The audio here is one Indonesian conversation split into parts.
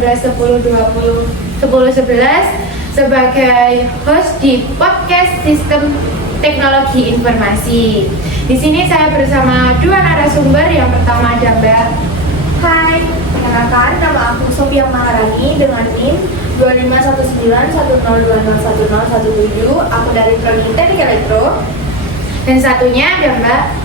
1011 sebagai host di podcast Sistem Teknologi Informasi. Di sini saya bersama dua narasumber. Yang pertama ada Mbak. Hai, perkenalkan nama aku Sofia Maharani dengan NIM 251910201017. Aku dari Prodi Teknik Elektro. Dan satunya ada Mbak.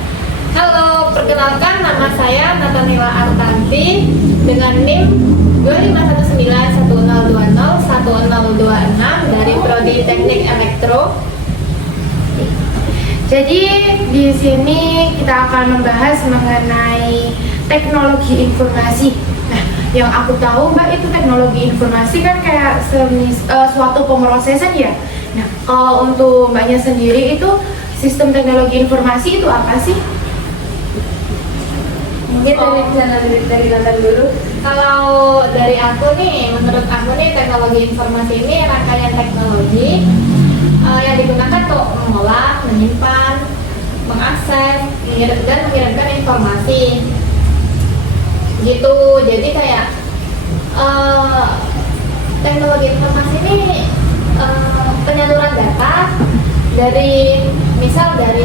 Halo, perkenalkan nama saya Natanila Artanti dengan NIM 251910201026 dari Prodi Teknik Elektro. Jadi di sini kita akan membahas mengenai teknologi informasi. Nah, yang aku tahu Mbak itu teknologi informasi kan kayak suatu pemrosesan ya. Nah, kalau untuk Mbaknya sendiri itu sistem teknologi informasi itu apa sih? Mungkin dari Nathan dulu. Kalau dari aku nih, menurut aku nih teknologi informasi ini rangkaian teknologi yang digunakan untuk mengolah, menyimpan, mengakses, dan mengirimkan informasi. Gitu, jadi kayak teknologi informasi ini penyaluran data dari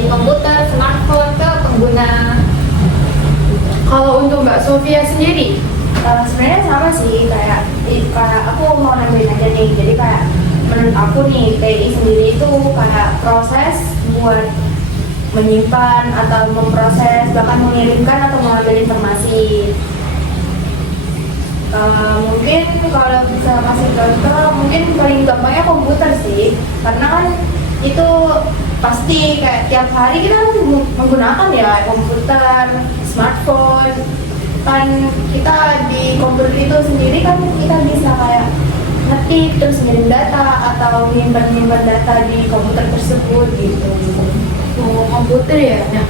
komputer, smartphone ke pengguna. Kalau untuk Mbak Sofia sendiri? Sebenarnya sama sih, kayak aku mau nambahin aja nih. Jadi kayak menurut aku nih, TI sendiri itu kayak proses buat menyimpan atau memproses, bahkan mengirimkan atau mengambil informasi. Mungkin kalau bisa kasih contoh, mungkin paling gampangnya komputer sih, karena kan itu pasti kayak tiap hari kita menggunakan ya komputer, smartphone. Kan kita di komputer itu sendiri kan kita bisa kayak ngetik terus ngirim data atau nyimpan data di komputer tersebut gitu. Oh, komputer ya. Nah,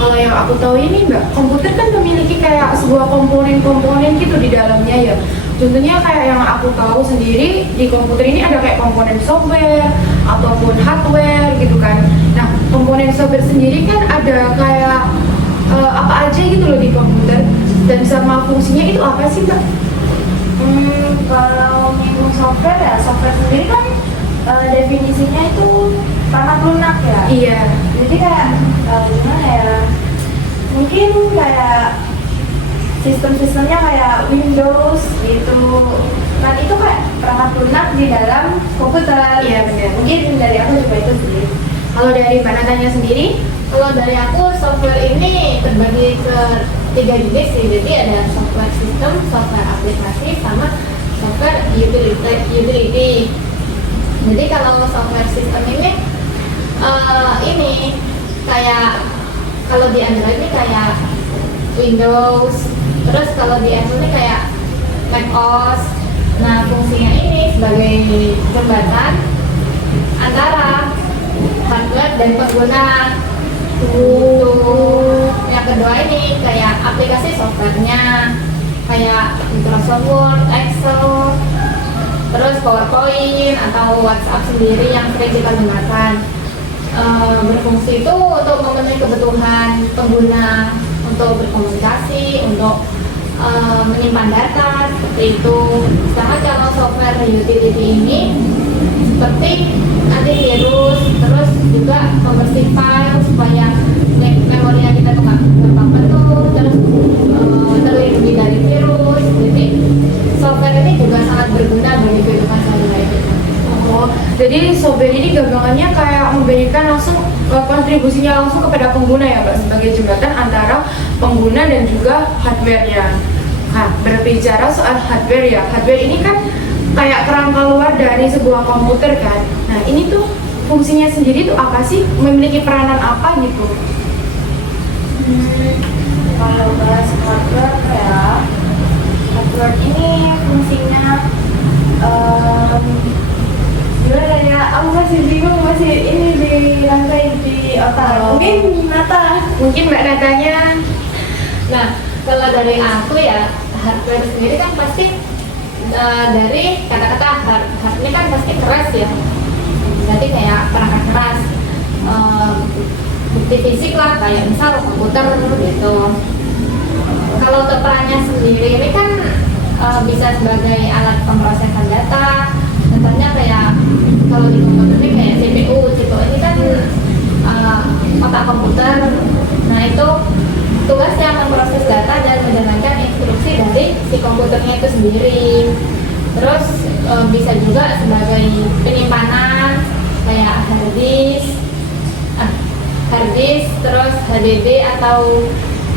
kalau yang aku tahu ini Mbak, komputer kan memiliki kayak sebuah komponen-komponen gitu di dalamnya ya. Contohnya kayak yang aku tahu sendiri di komputer ini ada kayak komponen software ataupun hardware gitu kan. Nah, komponen software sendiri kan ada kayak apa aja gitu loh di komputer, dan sama fungsinya itu apa sih Mbak? Kalau ngomong software ya, software sendiri kan definisinya itu perangkat lunak ya. Iya. Jadi kayak gimana ya? Mungkin kayak sistem-sistemnya kayak Windows gitu. Nah itu kayak perangkat lunak di dalam komputer. Iya benar. Mungkin dari aku juga itu sih. Kalau dari Mbak Natanya sendiri? Kalau dari aku, software ini terbagi ke 3 jenis sih. Jadi ada software sistem, software aplikasi, sama software utility. Jadi kalau software sistem ini kayak kalau di Android ini kayak Windows, terus kalau di Apple ini kayak macOS. Nah, fungsinya ini sebagai jembatan antara hardware dan pengguna. Yang kedua ini kayak aplikasi softwarenya, kayak Microsoft Word, Excel, terus PowerPoint atau WhatsApp sendiri yang sering kita gunakan. Berfungsi itu untuk memenuhi kebutuhan pengguna untuk berkomunikasi, untuk menyimpan data seperti itu. Sedangkan kalau software utility ini seperti antivirus, terus juga pembersih file supaya memorinya kita tuh nggak gampang penuh, terus terlindungi dari virus. Jadi software ini juga sangat berguna bagi kehidupan sehari-hari. Oh, jadi software ini gampangannya kayak memberikan langsung kontribusinya langsung kepada pengguna ya Mbak, sebagai jembatan antara pengguna dan juga hardware-nya. Nah, berbicara soal hardware ya, hardware ini kan kayak kerangka luar dari sebuah komputer kan. Nah, ini tuh fungsinya sendiri tuh apa sih? Memiliki peranan apa gitu? Kalau bahas hardware ya, hardware ini fungsinya gimana ya? Aku masih bingung, masih ini dirangkai di otak. Mungkin Nata. Mungkin Mbak Natanya. Nah, kalau dari aku ya, hardware sendiri kan pasti dari kata-kata hard ini kan pasti keras ya. Jadi kayak perangkat keras, bukti fisik lah, kayak misal komputer gitu. Kalau untuk perannya sendiri ini kan bisa sebagai alat pemrosesan data. Contohnya kayak kalau di komputer ini kayak CPU ini kan otak komputer. Nah itu tugasnya memproses data dan menjalankan instruksi dari si komputernya itu sendiri. Terus bisa juga sebagai penyimpanan kayak hard disk, terus HDD atau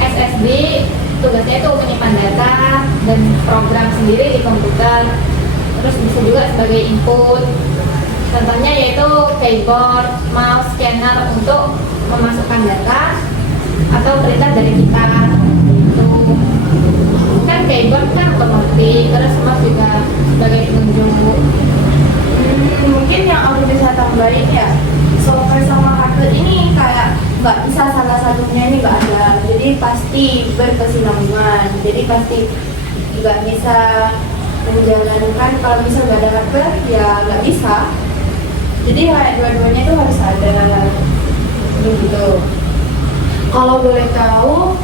SSD. Tugasnya itu menyimpan data dan program sendiri di komputer. Terus bisa juga sebagai input. Contohnya yaitu keyboard, mouse, scanner untuk memasukkan data atau perintah dari kita. Itu kan keyboard kan otomatis, terus mouse juga sebagai penunjuk. Mungkin yang aku bisa tambahin ya, software sama hardware ini kayak nggak bisa salah satunya ini nggak ada, jadi pasti berkesinambungan, jadi pasti nggak bisa menjalankan kalau bisa nggak ada hardware ya nggak bisa, jadi kayak dua-duanya itu harus ada gitu. Kalau boleh tahu,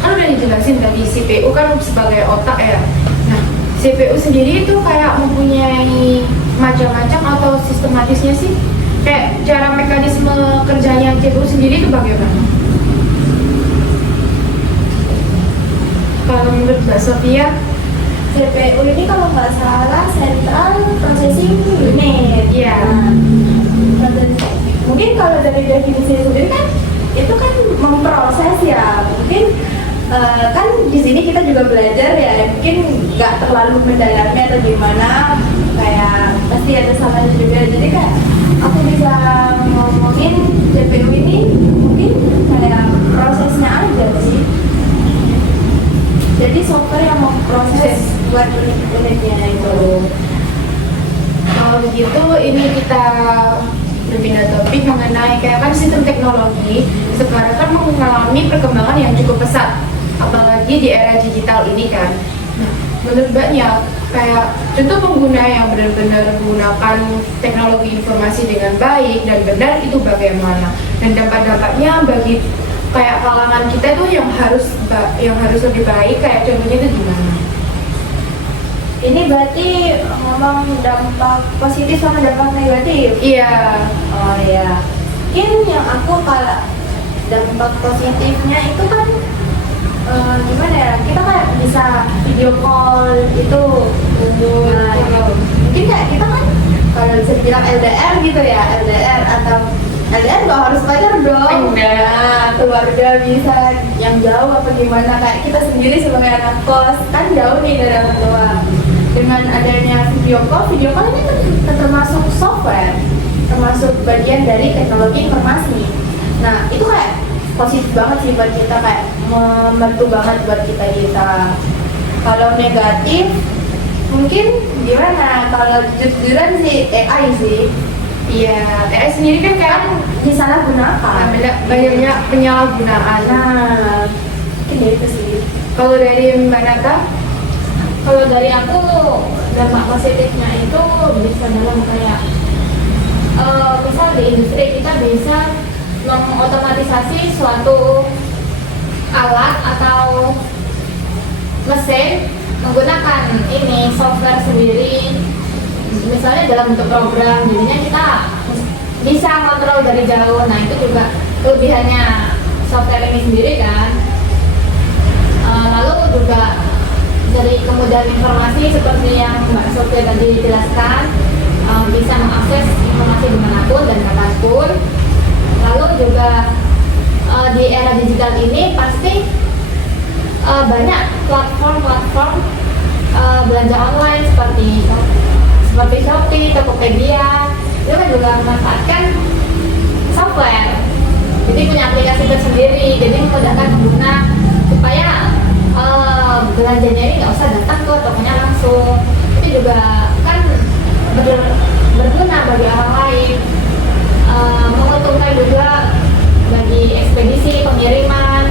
kan udah dijelasin tadi CPU kan sebagai otak ya. Nah, CPU sendiri itu kayak mempunyai macam-macam atau sistematisnya sih? Kayak cara mekanisme kerjanya CPU sendiri itu bagaimana? Kalau menurut Mbak Sofia? CPU ini kalau nggak salah Central Processing Unit. Iya. Mungkin kalau dari definisi sendiri kan itu kan memproses ya. Mungkin kan di sini kita juga belajar ya. Mungkin nggak terlalu mendalami atau gimana. Kayak pasti ada salahnya juga. Jadi kayak aku bisa ngomongin CPU ini mungkin kayak prosesnya aja sih. Jadi software yang memproses buat unit-unitnya itu. Kalau begitu ini kita berpindah topik mengenai kayak kan sistem teknologi sekarang kan mengalami perkembangan yang cukup pesat, apalagi di era digital ini kan. Nah, menurut Mbaknya kayak contoh pengguna yang benar-benar menggunakan teknologi informasi dengan baik dan benar itu bagaimana, dan dampak-dampaknya bagi kayak kalangan kita tuh yang harus lebih baik, kayak contohnya itu gimana? Ini berarti ngomong dampak positif sama dampak negatif. Iya. Oh iya. Mungkin yang aku kalau dampak positifnya itu kan gimana ya? Kita kayak bisa video call itu. Nah, mungkin kayak kita kan kalau bisa dibilang LDR gitu ya, LDR atau LDR nggak harus pacar dong. Nah, keluarga bisa yang jauh apa gimana, kayak kita sendiri sebagai anak kos kan jauh nih dari orang tua. Dengan adanya video call ini termasuk software, termasuk bagian dari teknologi informasi. Nah, itu kayak positif banget sih buat kita, kayak membantu banget buat kita. Kalau negatif, mungkin gimana? Kalau jujur-jujuran sih AI sih. Iya, AI sendiri kan kayak Disalahgunakan. banyaknya penyalahgunaan. Nah, mungkin itu sih. Kalau dari Mbak Nata? Kalau dari aku dampak positifnya itu bisa dalam kayak misal di industri kita bisa mengotomatisasi suatu alat atau mesin menggunakan ini software sendiri, misalnya dalam bentuk program, jadinya kita bisa kontrol dari jauh. Nah itu juga kelebihannya software ini sendiri kan. Lalu juga dari kemudahan informasi seperti yang Mbak Sofia tadi jelaskan, bisa mengakses informasi dimanapun dan kapanpun. Lalu juga di era digital ini pasti banyak platform belanja online seperti Shopee, Tokopedia, itu kan juga memanfaatkan software. Jadi punya aplikasi tersendiri, jadi memudahkan pengguna supaya belanjanya ini nggak usah datang ke tokonya langsung. Itu juga kan berguna bagi orang lain, menguntungkan juga bagi ekspedisi, pengiriman,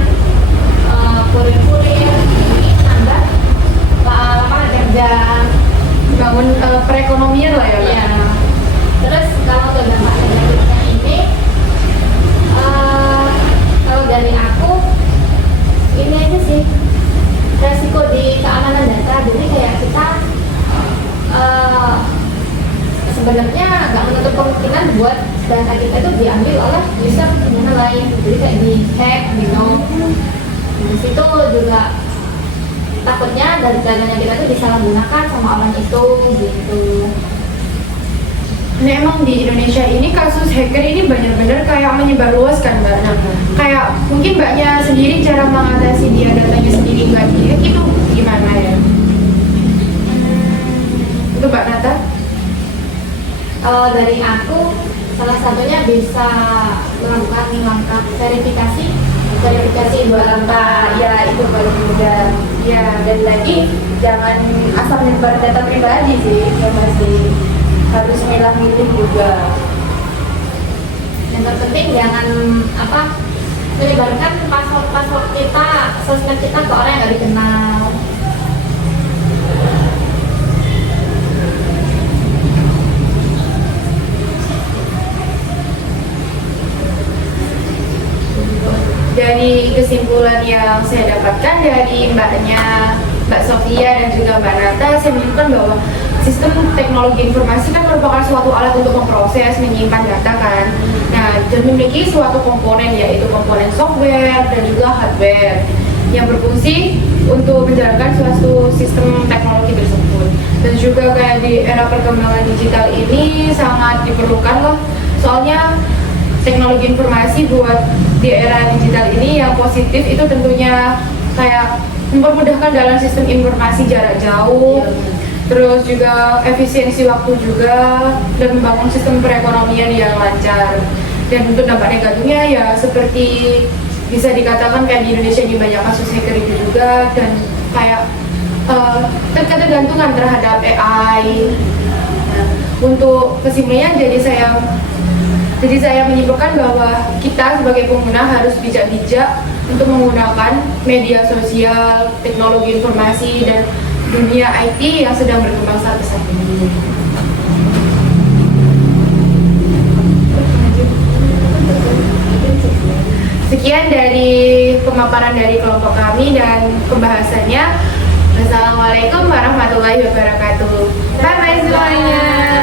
kurir-kurir, ini nambah lapangan kerja, Bangun perekonomian lah ya, Mbak? ya. Terus kalau ke dampak negatifnya ini, kalau dari aku ini aja sih, resiko di keamanan data. Jadi sebenarnya nggak menutup kemungkinan buat data kita itu diambil oleh user yang lain, jadi kayak di hack gitu. Di situ juga takutnya dari datanya kita tuh disalahgunakan sama orang itu gitu. Nah emang di Indonesia ini kasus hacker ini benar-benar kayak menyebarluaskan Mbak. Nah, kayak mungkin Mbaknya sendiri cara mengatasi dia datanya sendiri nggak dihack itu gimana ya? Itu Mbak Nata? Kalau dari aku, salah satunya bisa melakukan langkah verifikasi dua langkah. Ya itu paling mudah. Ya, Dan lagi jangan asal nyebar data pribadi sih, ya masih harus milah-milih juga. Yang terpenting jangan menyebarkan password kita, sosmed kita ke orang yang nggak dikenal. dari kesimpulan yang saya dapatkan dari Mbak Sofia dan juga Mbak Nata, saya menemukan bahwa sistem teknologi informasi kan merupakan suatu alat untuk memproses, menyimpan data kan. Nah, dan memiliki suatu komponen yaitu komponen software dan juga hardware yang berfungsi untuk menjalankan suatu sistem teknologi tersebut. Dan juga kayak di era perkembangan digital ini sangat diperlukan loh, soalnya teknologi informasi buat di era digital ini yang positif itu tentunya kayak mempermudahkan dalam sistem informasi jarak jauh, terus juga efisiensi waktu juga, dan membangun sistem perekonomian yang lancar. Dan untuk dampak negatifnya ya seperti bisa dikatakan kayak di Indonesia ini banyak kasus hacker itu juga, dan kayak ketergantungan terhadap AI. Nah, untuk kesimpulannya jadi saya menyimpulkan bahwa kita sebagai pengguna harus bijak-bijak untuk menggunakan media sosial, teknologi informasi, dan dunia IT yang sedang berkembang saat ini. Sekian dari pemaparan dari kelompok kami dan pembahasannya. Wassalamualaikum warahmatullahi wabarakatuh. Bye-bye semuanya.